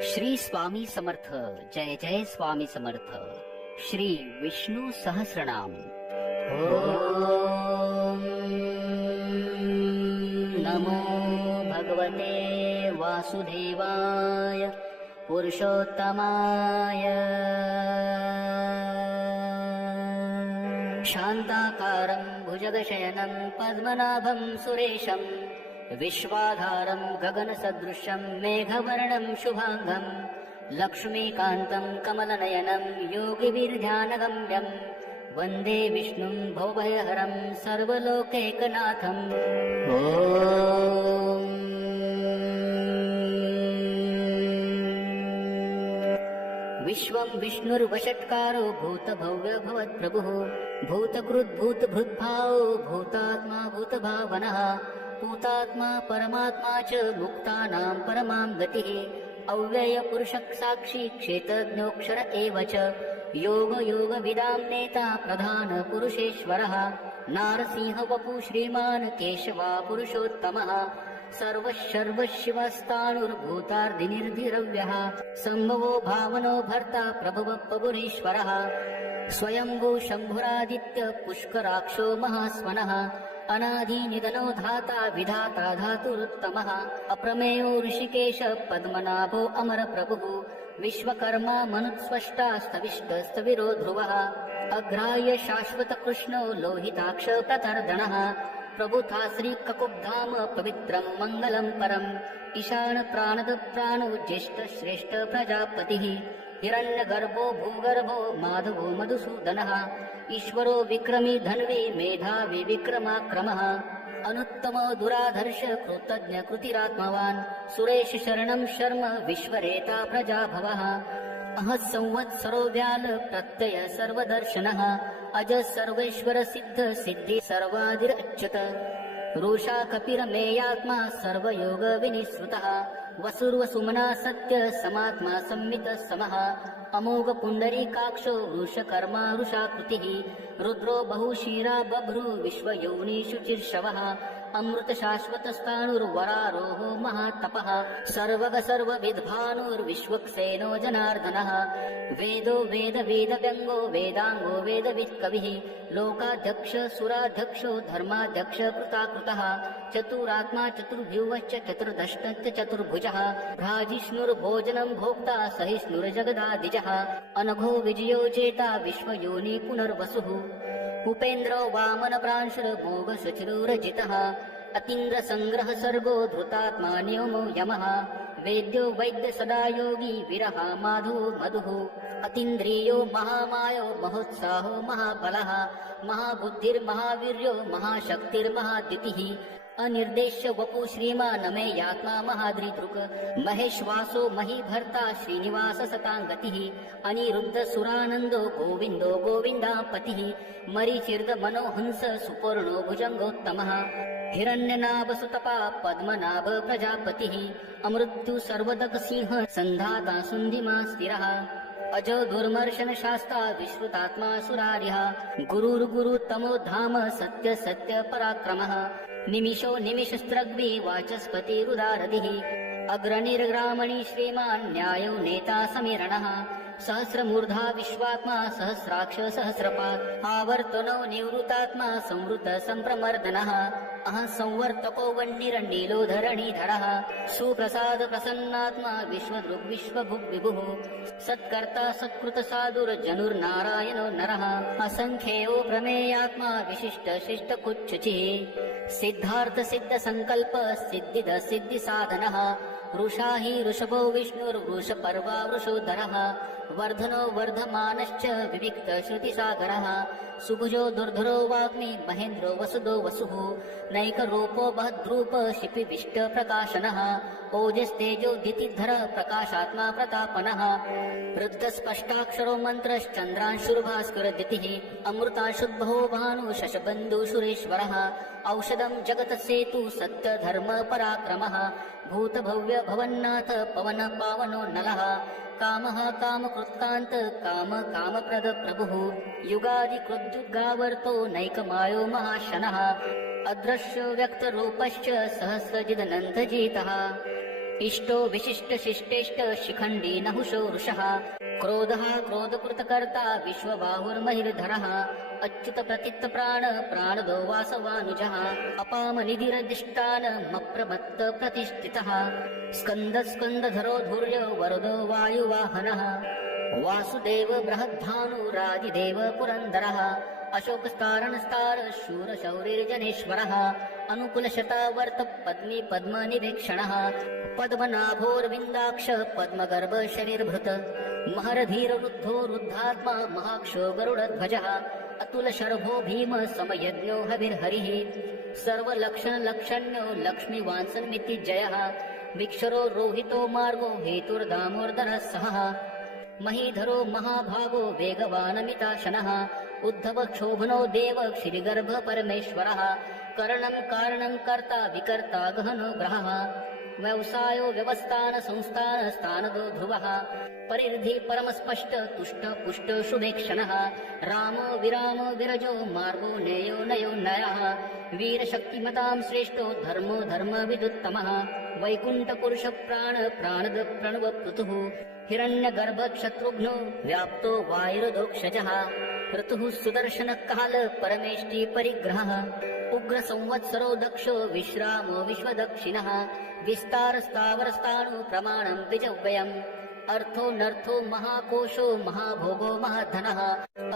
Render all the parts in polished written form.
श्री स्वामी समर्थ. जय जय स्वामी समर्थ. श्री विष्णू सहस्रनाम. ओम नमो भगवते वासुदेवाय पुरुषोत्तमाय. शान्ताकारं भुजगशयनं पद्मनाभं सुरेशं विश्वाधारं गगनसदृशं मेघवर्णं शुभांगं लक्ष्मीकान्तं कमलनयनं योगिभिर्ध्यानगम्यं वन्दे विष्णुं भवभयहरं सर्वलोकैकनाथं. ॐ विश्वं विष्णुर्वषट्कारो भूतभव्य भवत्प्रभुः भूतकृद्भूतभृद्भावो भूतात्मा भूतभावनः भूतात्मा परमात्मा च मुक्तानां परमां गतिः. अव्ययपुरुषः साक्षी क्षेत्रज्ञोऽक्षर एव च योगयोगविदां नेता प्रधानपुरुषेश्वरः. नारसिंहवपु श्रीमान् केशवा पुरुषोत्तमः सर्वशर्वशिवस्ताणुर्भूतार्दिनिर्धिरव्यः सम्भवो भावनो भर्ता प्रभुः प्रभुरीश्वरः. स्वयंभू शम्भुरादित्य पुष्कराक्षो महास्वनः अनादिनिधनो धाता विधाता धातुरुत्तमः. अप्रमेयो ऋषिकेश पद्मनाभो अमरप्रभुः विश्वकर्मा मनुस्वष्टा स्तविष्टस्तविरो ध्रुवः. अग्राह्य शाश्वतकृष्णो लोहिताक्ष प्रतर्दनः प्रभुता श्रीककुब्धाम पवित्रं मङ्गलं परम्. ईशान प्राणद प्राणो ज्येष्ठ श्रेष्ठ प्रजापतिः हिरण्यगर्भो भूगर्भो माधवो मधुसूदनः. ईश्वरो विक्रमी धन्वी मेधावी विक्रमाक्रमः अनुत्तमो दुराधर्ष कृतज्ञ कृतिरात्मवान्. सुरेश शरणं शर्म विश्वरेता प्रजाभवः. अहः संवत्सरो व्याल प्रत्यय सर्वदर्शनः अज सर्वेश्वर सिद्ध सिद्धि सर्वादिरच्युत. रुषा कपिरमेयात्मा सर्वयोग विनिश्रुतः वसुर्वसुमना सत्य समात्मा संमित समः. अमोघ पुण्डरीकाक्षो वृषकर्मा वृषाकृतिः रुद्रो बहुशीरा बभ्रु विश्वयोनिषु चिर्षवः. अमृत शाश्वतस्ताणुर्वरारोहो महातपः सर्वग सर्वविद्भानुर्विश्वक्सेनो जनार्दनः. वेदो वेद वेदव्यङ्गो वेदाङ्गो वेदवित्कविः लोकाध्यक्ष सुराध्यक्षो धर्माध्यक्ष कृताकृतः. चतुरात्मा चतुर्भ्युवश्च चतुर्दष्टश्च चतुर्भुजः भ्राजिष्णुर्भोजनं भोक्ता सहिष्णुर्जगदादिजः. अनघो विजयो चेता विश्वयोनि पुनर्वसुः उपेन्द्रो वामन प्रांशुर्भोग सचिरुरजितः. अतीन्द्र संग्रह सर्गो धृतात्मा नियमो यमः वेद्यो वैद्य सदा योगी विरह माधवो मधुः. अतीन्द्रियो महामायो महोत्साहो महाबलः महाबुद्धिर्महावीर्यो महाशक्तिर्महाद्युतिः. अनिर्देश्य वपु श्रीमानमेयात्मा महाद्रिदृक् महेश्वासो महीभर्ता श्रीनिवास सताङ्गतिः. अनिरुद्ध सुरानन्दो गोविन्दो गोविन्दापतिः मरीचिर्द मनोहंस सुपर्णो भुजङ्गोत्तमः. हिरण्यनाभ सुतपा पद्मनाभ प्रजापतिः अमृत्यु सर्वदगसिंह सन्धाता सुन्धिमा स्थिरः. अजो दुर्मर्शन शास्ता विश्रुतात्मा सुरार्यः गुरुर्गुरु तमो धाम सत्य सत्य पराक्रमः. निमिषो निमिषस्त्रग्वी वाचस्पतिरुदारधिः अग्रणिर्ग्रामणि श्रीमान् न्यायो नेता समीरणः. सहस्रमूर्धा विश्वात्मा सहस्राक्ष सहस्रपात् आवर्तनो निवृतात्मा संवृत सम्प्रमर्दनः. अहं संवर्तको वह्निरण्डीलोधरणीधरः सुप्रसाद प्रसन्नात्मा विश्वदृग् विश्वभुग् विभुः सत्कर्ता सत्कृत साधुर्जनुर्नारायणो नरः. असंख्येयो प्रमेयात्मा विशिष्ट शिष्ट कुच्युचिः सिद्धार्थ सिद्ध संकल्प सिद्धिद सिद्धि साधनः. वृषा हि ऋषभो विष्णुर्वृषपर्वा वृषोधरः वर्धनो वर्धमानश्च विविक्त श्रुतिसागरः. सुभुजो दुर्धरो वाग्मी महेन्द्रो वसुदो वसुः नैकरूपो बहद्रूप शिपिविष्ट प्रकाशनः. ओजस्तेजो दितिधर प्रकाशात्मा प्रतापनः. रुद्रस्पष्टाक्षरो मन्त्रश्चन्द्रांशुर्भास्करदितिः अमृताशुद्भो भानु शशबन्धु सुरेश्वरः. औषधं जगत सेतु सत्य धर्म पराक्रमः भूतभव्य भवन्नाथ पवन पावनो नलः. कामः कामकृत्कान्त काम कामप्रद प्रभुः युगादिकृद्युगावर्तो नैकमायो महाशनः. अदृश्य व्यक्तरूपश्च सहस्रजिदनन्तजितः इष्टो विशिष्ट शिष्टेष्ट शिखण्डी नहुषो वृषः क्रोधः क्रोधकृतकर्ता विश्वबाहुर्महिर्धरः अच्युत प्रथित प्राण प्राणदो वासवानुजः अपामनिधिरधिष्ठानमप्रमत्त प्रतिष्ठितः स्कन्दधरो धुर्यो वरदो वायुवाहनः वासुदेव बृहद्भानुरादिदेव पुरन्दरः अशोकस्तारणस्तार शूरशौरिर्जनेश्वरः अनुकुलशतावर्त पद्मी पद्मनिवेक्षणः पद्मनाभोर्विन्दाक्ष पद्मगर्भ शरीरभृत महरधीरवृद्धो रुद्धात्मा महाक्षो गरुडध्वजः अतुलशर्भो भीम समयज्ञो हविर्हरिः सर्वलक्षणलक्षण्यो लक्ष्मीवांसन्मितिजयः विक्षरो रोहितो मार्गो हेतुर्दामोदरः सहः महीधरो महाभागो वेगवानमिताशनः उद्धव क्षोभनो देव श्रीगर्भ परमेश्वरः करणं कारणं कर्ता विकर्ता गहनो ग्रहः व्यवसायो व्यवस्थान संस्थान स्थानदो ध्रुवः परिर्धि परमस्पष्ट तुष्ट पुष्ट शुभेक्षणः रामो विरामो विरजो मार्गो नेयो नयो नयः वीरशक्तिमतां श्रेष्ठो धर्मो धर्म विदुत्तमः वैकुण्ठ पुरुष प्राण प्राणद प्रणव पृथुः हिरण्यगर्भ शत्रुघ्नो व्याप्तो वायुरदोक्षजः ऋतुः सुदर्शन काल परमेष्टि परिग्रहः उग्र संवत्सरो दक्षो विश्रामो विश्वदक्षिणः विस्तार स्थावरस्थाणु प्रमाणं द्विजव्ययम् अर्थो नर्थो महाकोशो महाभोगो महाधनः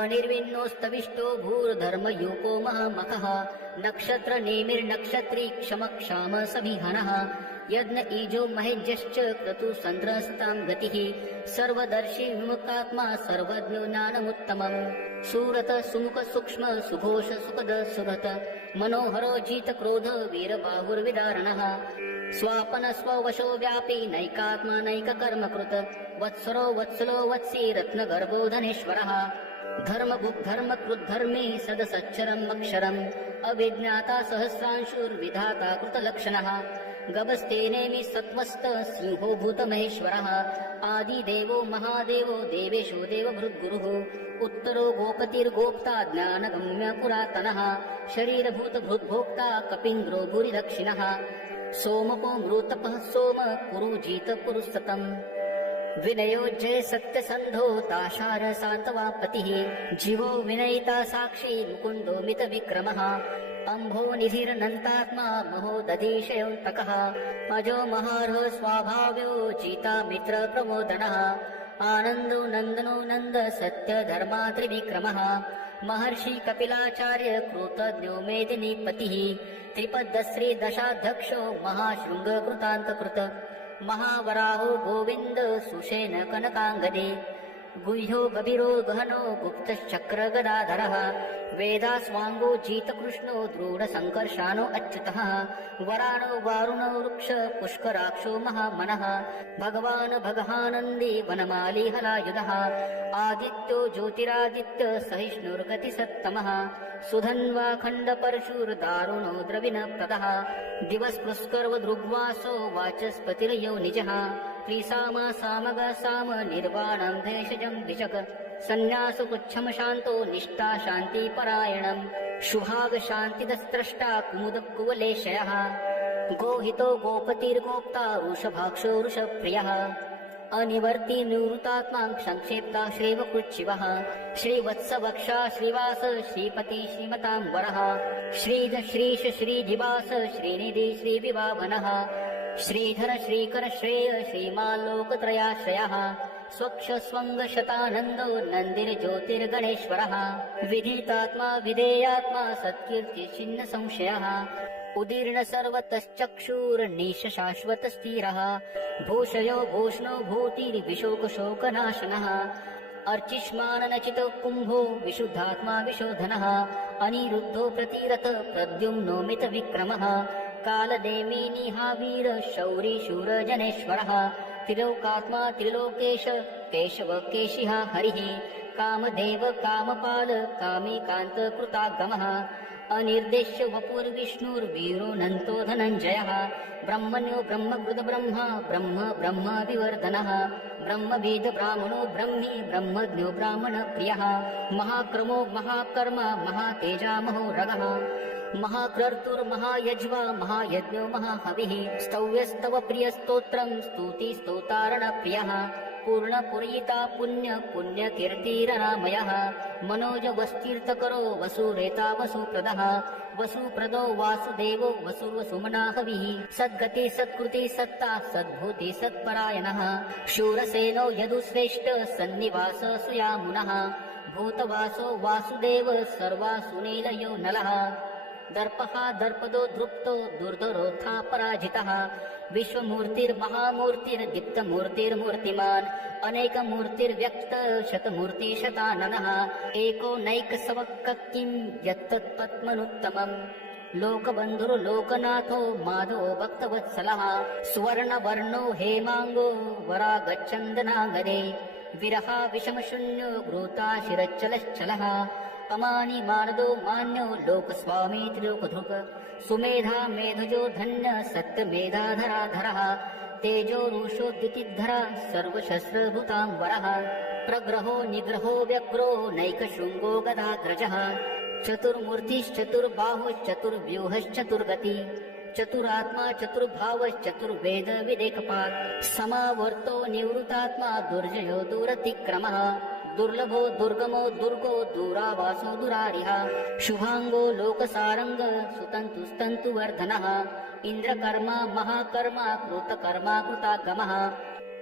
अनिर्विन्नोस्तविष्टो भूर्धर्मयूको महामखः नक्षत्र नेमिर्नक्षत्री क्षमक्षाम समिहनः यज्ञ ईजो महेज्यश्च क्रतु सन्द्रस्तां गतिः सर्वदर्शी विमुक्तात्मा सर्वज्ञो ज्ञानमुत्तमम् सूरत सुमुख सूक्ष्म सुघोष सुखद सुरत मनोहरो जित क्रोध वीरबाहुर्विदारणः स्वापन स्ववशो व्यापी नैकात्मा नैककर्मकृत वत्सरो वत्सलो वत्सी रत्नगर्भो धनेश्वरः धर्मकृद्धर्मे सदसच्चरम् अक्षरम् अविज्ञाता सहस्रांशुर्विधाता कृतलक्षणः गभस्तेनेमि सत्त्वस्त सिंहो भूतमहेश्वरः आदिदेवो महादेवो देवेशो देवभृद्गुरुः उत्तरो गोपतिर्गोप्ता ज्ञानगम्य पुरातनः शरीरभूतभृद्भोक्ता कपीन्द्रो भूरिदक्षिणः सोमपो मृतपः सोम पुरुजित पुरुस्ततम् विनयो जय सत्यसन्धो दाशार सान्तवापतिः जीवो विनयिता साक्षी मुकुन्दो मितविक्रमः अम्भो निधिरनन्तात्मा महोदधीशयोऽन्तकः अजो महार्ह स्वाभाव्यो जिता मित्र प्रमोदनः आनन्दो नन्दनो नन्द सत्य धर्मा त्रिविक्रमः महर्षि कपिलाचार्य कृतज्ञो मेदिनीपतिः त्रिपदश्री दशाध्यक्षो महाशृङ्ग कृतान्तकृत महावराहो गोविन्द सुषेण कनकाङ्गदे गुह्यो गभीरो गहनो गुप्तश्चक्र गदाधरः वेदास्वाङ्गो जितकृष्णो दृढसङ्कर्षाणो अच्युतः वराणो वारुणो वृक्ष पुष्कराक्षो महामनः भगवान् भगहानन्दी वनमाली हलायुधः आदित्यो ज्योतिरादित्य सहिष्णुर्गतिसत्तमः सुधन्वा खण्डपरशुर्दारुणो द्रविणप्रदः दिवस्पृस्कर्वदृग्वासो वाचस्पतिर्यो निजः त्रिसामा सामग साम निर्वाणं देशजं द्विजग सन्न्यासपुच्छम शान्तो निष्ठा शान्तिपरायणम् शुभाग शान्तिदस्त्रष्टा कुमुद कुवलेशयः गोहितो गोपतिर्गोप्ता वृषभाक्षो वृषप्रियः अनिवर्ति निवृतात्मा संक्षेप्ता श्रीवकृच्छिवः श्रीवत्सवक्षा श्रीवास श्रीपति श्रीमताम्बरः श्रीध श्रीश श्रीधिवास श्रीनिधि श्रीविवाहनः श्रीधर श्रीकर श्रेय श्रीमाल्लोकत्रयाश्रयः स्वक्ष स्वङ्ग शतानन्दो नन्दिर्ज्योतिर्गणेश्वरः विधितात्मा विधेयात्मा सत्कीर्ति छिन्न संशयः उदीर्ण सर्वतश्चक्षुर्निश शाश्वत स्थिरः भूषयो भूष्णो भूतिर्विशोकशोकनाशनः अर्चिष्माननचितो कुम्भो विशुद्धात्मा विशोधनः अनिरुद्धो प्रतिरथ प्रद्युम्नो मितविक्रमः कालनेमिनिहावीर शौरी शूरजनेश्वरः त्रिलोकात्मा त्रिलोकेश केशव केशिः हरिः कामदेव कामपाल कामीकान्त कृतागमः अनिर्देश्य वपुर्विष्णुर्वीरोऽनन्तो धनञ्जयः ब्रह्मण्यो ब्रह्मकृत ब्रह्मा ब्रह्म ब्रह्म विवर्धनः ब्रह्मवेद ब्राह्मणो ब्रह्मी ब्रह्मज्ञो ब्राह्मण प्रियः महाक्रमो महाकर्म महातेजा महोरगः महाक्रतुर्महायज्वा महायज्ञो महाहविः स्तव्यस्तव प्रियस्तोत्रं स्तुतिस्तोतारणप्रियः पूर्णपुरयिता पुण्यकीर्तिरनामयः मनोजवस्तीर्थकरो वसुरेता वसुप्रदः वसुप्रदो वासुदेवो वसुर्वसुमना हविः सद्गति सत्कृति सत्ता सद्भूति सत्परायणः शूरसेनो यदुश्रेष्ठ सन्निवास सुयामुनः भूतवासो वासुदेव सर्वासुनीलयो नलः दर्पः दर्पदो धृप्तो दुर्धरोऽथा पराजितः विश्वमूर्तिर्महामूर्तिर्दीप्तमूर्तिर्मूर्तिमान् अनेकमूर्तिर्व्यक्त शतमूर्तिशताननः एको नैकसवक्किं यत्तत्पद्मनुत्तमम् लोकबन्धुर्लोकनाथो माधवो भक्तवत्सलः सुवर्णवर्णो हेमाङ्गो वरागच्छन्दनागरे विरहा विषमशून्यो घृता शिरच्चलश्चलः अमानि मानदो मान्यो लोकस्वामी त्रिलोकधृक् सुमेधा मेधजो धन्य सत्यमेधाधराधरः तेजो रुषोद्युतिधर सर्वशस्त्रभूताम्बरः प्रग्रहो निग्रहो व्यग्रो नैकशृङ्गो गदाग्रजः चतुर्मूर्तिश्चतुर्बाहुश्चतुर्व्यूहश्चतुर्गति चतुरात्मा चतुर्भावश्चतुर्वेद विदेकपात् समावर्तो निवृतात्मा दुर्जयो दूरतिक्रमः दुर्लभो दुर्गमो दुर्गो दूरावासो दुरारिः शुभांगो लोकसारंग सुतन्तुस्तन्तुवर्धनः इन्द्रकर्मा महाकर्मा कृतकर्मा कृतागमः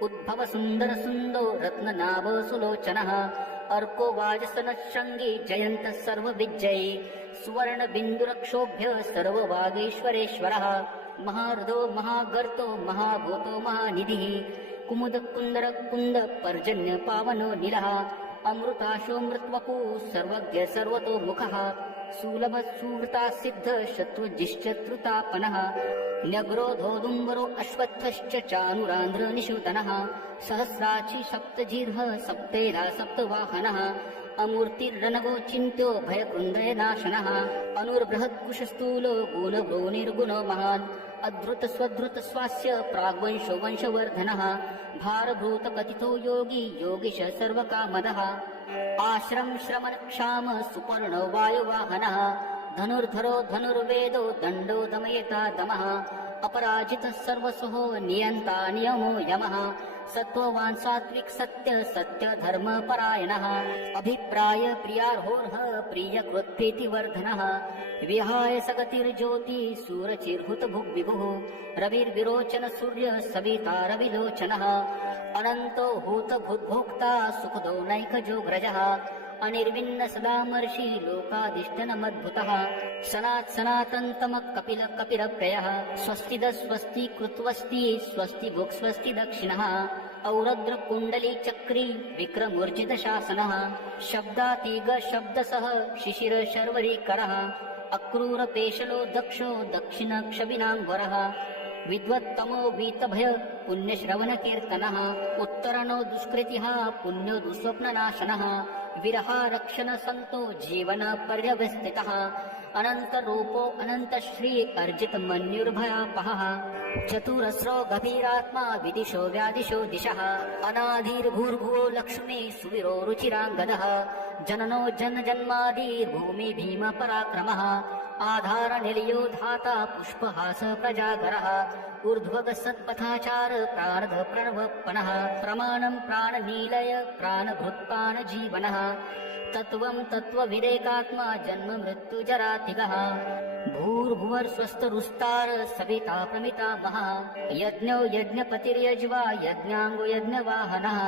उद्भव सुन्दर सुन्दो रत्ननाभ सुलोचनः अर्को वाजसनशृङ्गी जयन्तः सर्वविजयी सुवर्ण बिन्दुरक्षोभ्य सर्ववागीश्वरेश्वरः महारथो महागर्तो महाभूतो महानिधिः कुमुद कुन्दर कुन्द पर्जन्य पावनो नीलः अमृताशो मृत्वपु सर्वज्ञ सर्वतो मुखः सुलभ सुवृता सिद्ध शत्रुजिश्चत्रुतापनः न्यग्रोधोदुम्बरो अश्वत्थश्च चानुरान्ध्र निषूदनः सहस्राक्षि सप्तजिह्व सप्तेरा सप्तवाहनः अमूर्तिरनगो चिन्त्यो भयकृन्दयनाशनः अनुर्बृहत्कुशस्थूलो गुणभ्रो निर्गुणो महान् अधृत स्वधृत स्वास्य प्राग्वंशो वंशवर्धनः भारभूत कथितो योगी योगिश सर्वकामदः आश्रम श्रमण क्षाम सुपर्ण वायुवाहनः धनुर्धरो धनुर्वेदो दण्डो दमयता दमः अपराजितः सर्वसहो नियन्ता नियमो यमः सत्त्ववान् सात्विक सत्य सत्य धर्म परायणः अभिप्राय प्रियार्होर्ह प्रियकृत्प्रीतिवर्धनः विहाय सगतिर्ज्योति सूरचिर्हुत भुग्विभुः रविर्विरोचन सूर्य सविता रविलोचनः अनन्तो हूत भूद्भोक्ता सुखदो नैकजोग्रजः अनिर्विण्ण सदामर्षि लोकाधिष्ठनमद्भुतः सनातन्तम कपिल कपिरप्ययः स्वस्तिद स्वस्ति कृत्वस्ति स्वस्ति भुक् स्वस्ति दक्षिणः औरद्र कुण्डली चक्री विक्रमूर्जित शासनः शब्दातीग शब्दसः शिशिर शर्वरीकरः अक्रूर पेशलो दक्षो दक्षिण क्षभिनाम्बरः विद्वत्तमो वीतभय पुण्यश्रवण कीर्तनः उत्तरणो दुष्कृतिः पुण्यो दुःस्वप्ननाशनः विरहा रक्षण संतो जीवन पर्यवस्थितः अनंत रूपो अनंत श्री अर्जित मन्युर्भयापहः चतुरस्रो गभीरात्मा विदिशो व्यादिशो दिशः अनाधिर्भूर्भुवो लक्ष्मी सुवीरो रुचिराङ्गदः जननो जन जन्मादिर्भूमि भीम पराक्रमः आधार निलयो धाता पुष्पहास प्रजागरः ऊर्ध्वग सत्पथाचार प्रारध प्रणवपनः प्रमाणं प्राणनीलय प्राणभृत्पान जीवनः तत्त्वं तत्त्वविदेकात्मा जन्म मृत्यु जरातिगः भूर्भुवस्वस्तरुस्तार सविता प्रमिता महा यज्ञो यज्ञपतिर्यज्वा यज्ञाङ्गो यज्ञवाहनः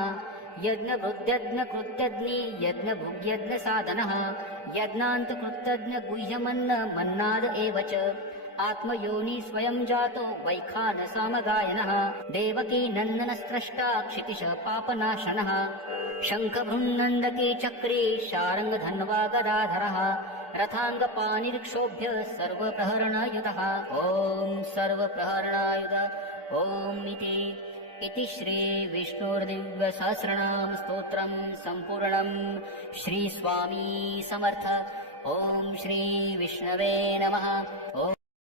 यज्ञवृद्ध्यज्ञ कृत्यज्ञी यज्ञभुग्यज्ञ साधनः यज्ञान्त कृत्यज्ञ गुह्यमन्न मन्नाद एव च आत्मयोनि स्वयं जातो वैखान सामगायनः देवकी नन्दन स्रष्टा क्षितिश पापनाशनः शङ्खभृन्नन्दके चक्रे शारङ्ग धन्वा गदाधरः रथाङ्गपाणिर्क्षोभ्य सर्वप्रहरणायुधः ॐ सर्वप्रहरणायुध ॐ इति श्री विष्णुर्दिव्यसहस्रनाम स्तोत्रं सम्पूर्णं श्री स्वामी समर्थ। ॐ श्री विष्णवे नमः। ॐ